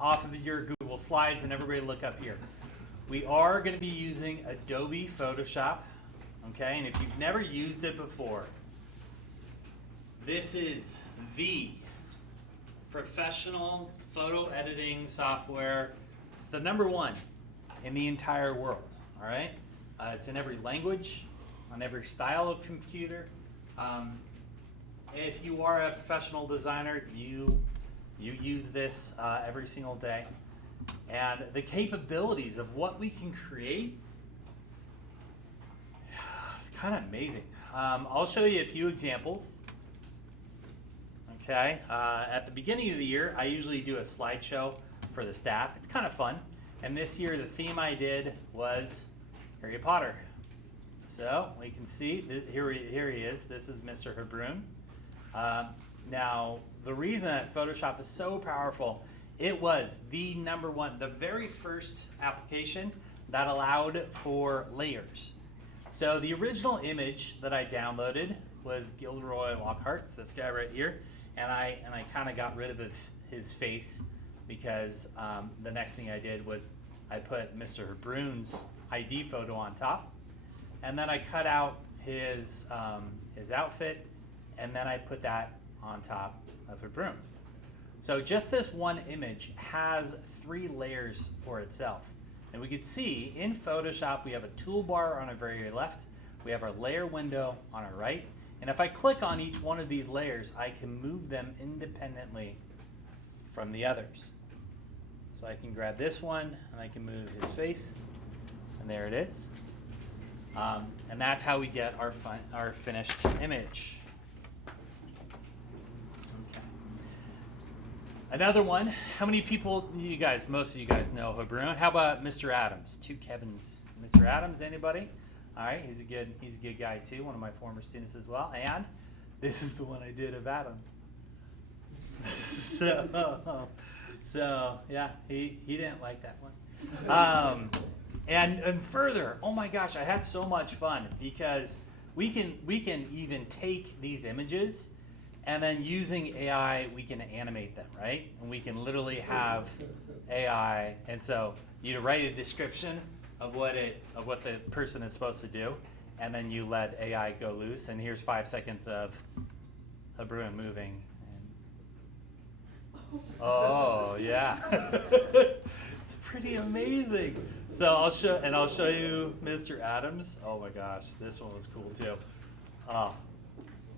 off of your Google Slides, and everybody look up here. We are going to be using Adobe Photoshop, okay? And if you've never used it before, this is the professional photo editing software. It's the #1 in the entire world, all right? It's in every language, on every style of computer. If you are a professional designer, you use this every single day. And the capabilities of what we can create, it's kind of amazing. I'll show you a few examples. Okay, at the beginning of the year, I usually do a slideshow for the staff. It's kind of fun. And this year, the theme I did was Harry Potter. So we can see, here he is. This is Mr. Habrun. Now, the reason that Photoshop is so powerful, it was the #1, the very first application that allowed for layers. So the original image that I downloaded was Gilderoy Lockhart. It's this guy right here. And I kind of got rid of his face because the next thing I did was I put Mr. Habrun's ID photo on top. And then I cut out his outfit, and then I put that on top of Habrun. So just this one image has 3 layers for itself. And we can see in Photoshop we have a toolbar on our very left, we have our layer window on our right, and if I click on each one of these layers, I can move them independently from the others. So I can grab this one, and I can move his face, and there it is. And that's how we get our finished image. Okay. Another one. How many people, most of you guys know Habrun. How about Mr. Adams? 2 Kevins. Mr. Adams, anybody? All right, he's a good guy too, one of my former students as well. And this is the one I did of Adams. so yeah, he didn't like that one. And further, oh my gosh, I had so much fun because we can even take these images and then using AI we can animate them, right? And we can literally have AI, and so you write a description of what the person is supposed to do, and then you let AI go loose. And here's 5 seconds of Habrun moving. And oh yeah, it's pretty amazing. So I'll show you Mr. Adams. Oh my gosh, this one was cool too.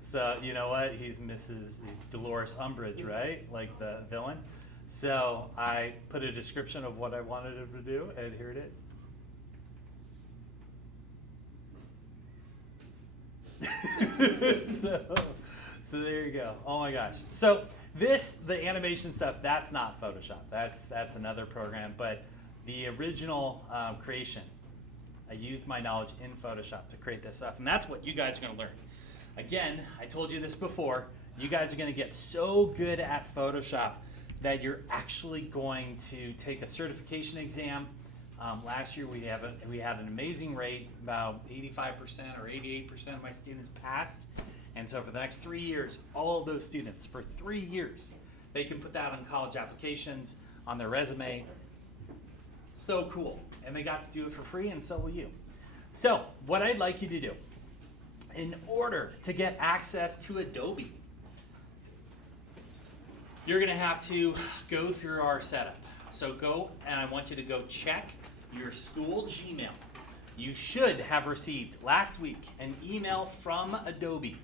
So you know what? He's Dolores Umbridge, right? Like the villain. So I put a description of what I wanted him to do, and here it is. so there you go. Oh my gosh. So the animation stuff, that's not Photoshop. That's another program. But the original creation, I used my knowledge in Photoshop to create this stuff, and that's what you guys are going to learn. Again, I told you this before. You guys are going to get so good at Photoshop that you're actually going to take a certification exam. Last year we had an amazing rate, about 85% or 88% of my students passed. And so for the next 3 years, all of those students, for 3 years, they can put that on college applications, on their resume. So cool. And they got to do it for free, and so will you. So what I'd like you to do, in order to get access to Adobe, you're going to have to go through our setup. So go, and I want you to go check your school Gmail. You should have received last week an email from Adobe.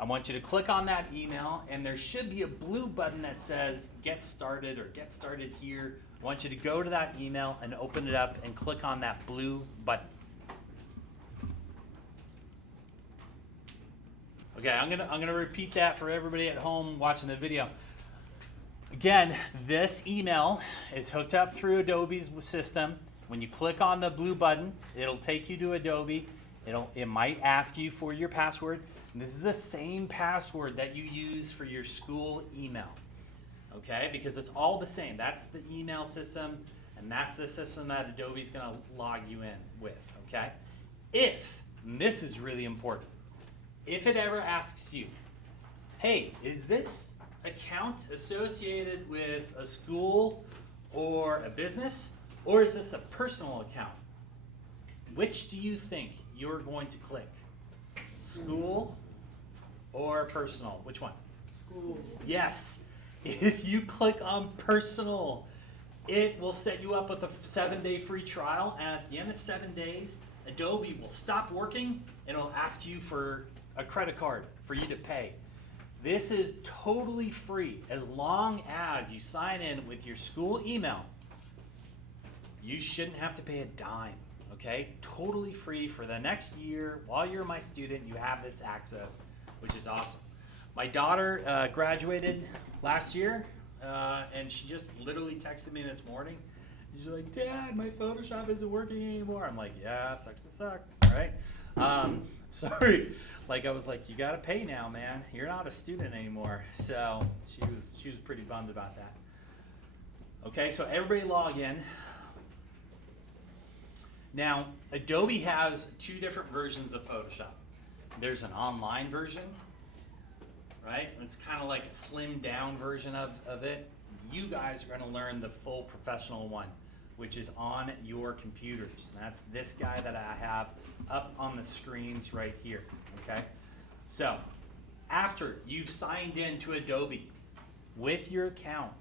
I want you to click on that email, and there should be a blue button that says Get Started or Get Started Here. I want you to go to that email and open it up and click on that blue button. Okay, I'm gonna repeat that for everybody at home watching the video. Again, this email is hooked up through Adobe's system. When you click on the blue button, it'll take you to Adobe. It might ask you for your password. And this is the same password that you use for your school email. Okay, because it's all the same. That's the email system, and that's the system that Adobe's gonna log you in with, okay? And this is really important, if it ever asks you, hey, is this account associated with a school or a business, or is this a personal account? Which do you think you're going to click? School or personal? Which one? School. Yes. If you click on personal, it will set you up with a 7-day free trial, and at the end of 7 days, Adobe will stop working and it'll ask you for a credit card for you to pay. This is totally free as long as you sign in with your school email. You shouldn't have to pay a dime, okay? Totally free for the next year. While you're my student, you have this access, which is awesome. My daughter graduated last year, and she just literally texted me this morning. She's like, Dad, my Photoshop isn't working anymore. I'm like, yeah, sucks to suck, right? Sorry. Like, I was like, you gotta pay now, man. You're not a student anymore. So she was pretty bummed about that. Okay, so everybody log in. Now, Adobe has 2 different versions of Photoshop. There's an online version, right? It's kind of like a slimmed down version of it. You guys are gonna learn the full professional one, which is on your computers. And that's this guy that I have up on the screens right here, okay? So, after you've signed in to Adobe with your account,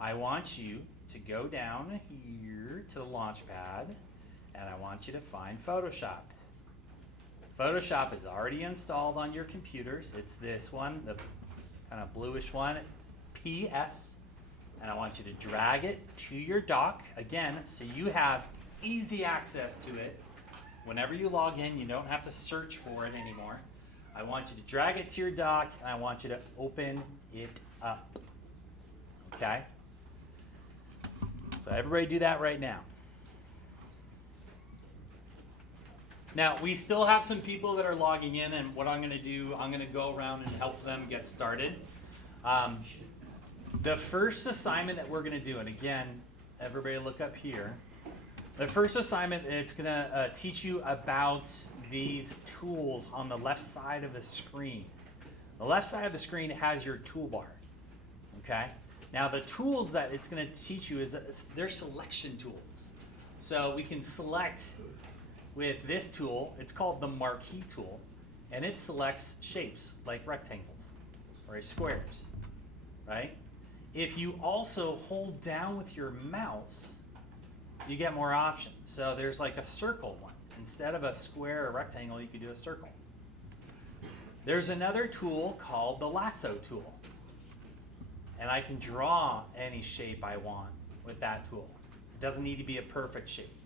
I want you to go down here to the Launchpad, and I want you to find Photoshop. Photoshop is already installed on your computers. It's this one, the kind of bluish one. It's PS. And I want you to drag it to your dock, again, so you have easy access to it. Whenever you log in, you don't have to search for it anymore. I want you to drag it to your dock, and I want you to open it up. Okay? So everybody do that right now. Now, we still have some people that are logging in, and what I'm going to do, I'm going to go around and help them get started. The first assignment that we're going to do, and again, everybody look up here. The first assignment, it's going to teach you about these tools on the left side of the screen. The left side of the screen has your toolbar, okay? Now, the tools that it's going to teach you they're selection tools. So we can select with this tool. It's called the marquee tool, and it selects shapes like rectangles or squares, right? If you also hold down with your mouse, you get more options. So there's like a circle one. Instead of a square or rectangle, you could do a circle. There's another tool called the lasso tool. And I can draw any shape I want with that tool. It doesn't need to be a perfect shape.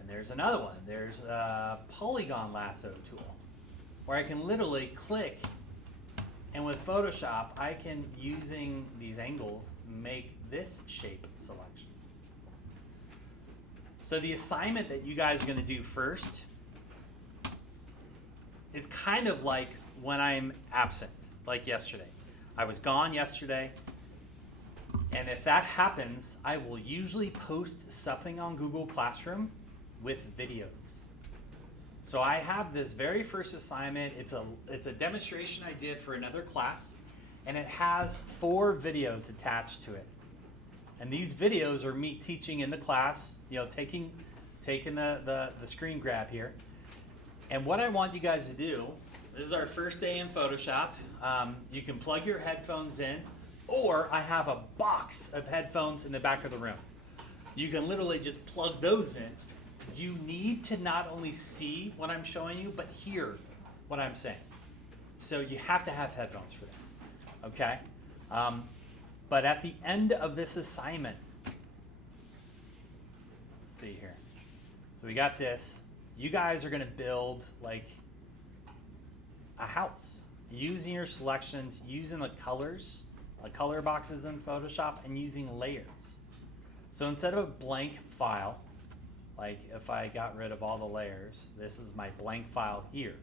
And there's another one. There's a polygon lasso tool, where I can literally click, and with Photoshop, I can, using these angles, make this shape selection. So the assignment that you guys are going to do first is kind of like when I'm absent, like yesterday. I was gone yesterday, and if that happens, I will usually post something on Google Classroom with videos. So I have this very first assignment. It's a demonstration I did for another class, and it has 4 videos attached to it. And these videos are me teaching in the class, taking the screen grab here. And what I want you guys to do, this is our first day in Photoshop. You can plug your headphones in, or I have a box of headphones in the back of the room. You can literally just plug those in. You need to not only see what I'm showing you, but hear what I'm saying. So you have to have headphones for this, okay? But at the end of this assignment, let's see here. So we got this. You guys are going to build like a house using your selections, using the colors, like color boxes in Photoshop, and using layers. So instead of a blank file, like if I got rid of all the layers, this is my blank file here.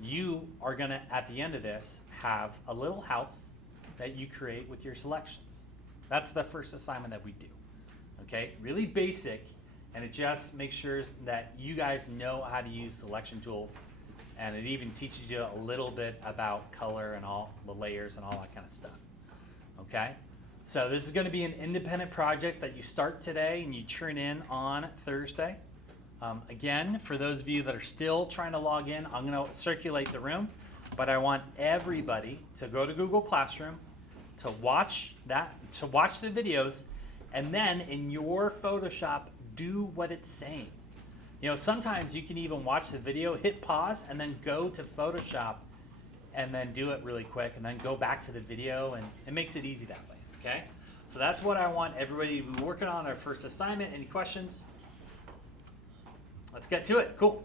You are going to, at the end of this, have a little house that you create with your selections. That's the first assignment that we do. Okay, really basic, and it just makes sure that you guys know how to use selection tools, and it even teaches you a little bit about color and all the layers and all that kind of stuff. Okay, So this is going to be an independent project that you start today and you turn in on Thursday. Again, for those of you that are still trying to log in, I'm going to circulate the room, but I want everybody to go to Google Classroom, to watch the videos, and then in your Photoshop, do what it's saying. You know, sometimes you can even watch the video, hit pause, and then go to Photoshop, and then do it really quick, and then go back to the video, and it makes it easy that way, okay? So that's what I want everybody to be working on our first assignment. Any questions? Let's get to it. Cool.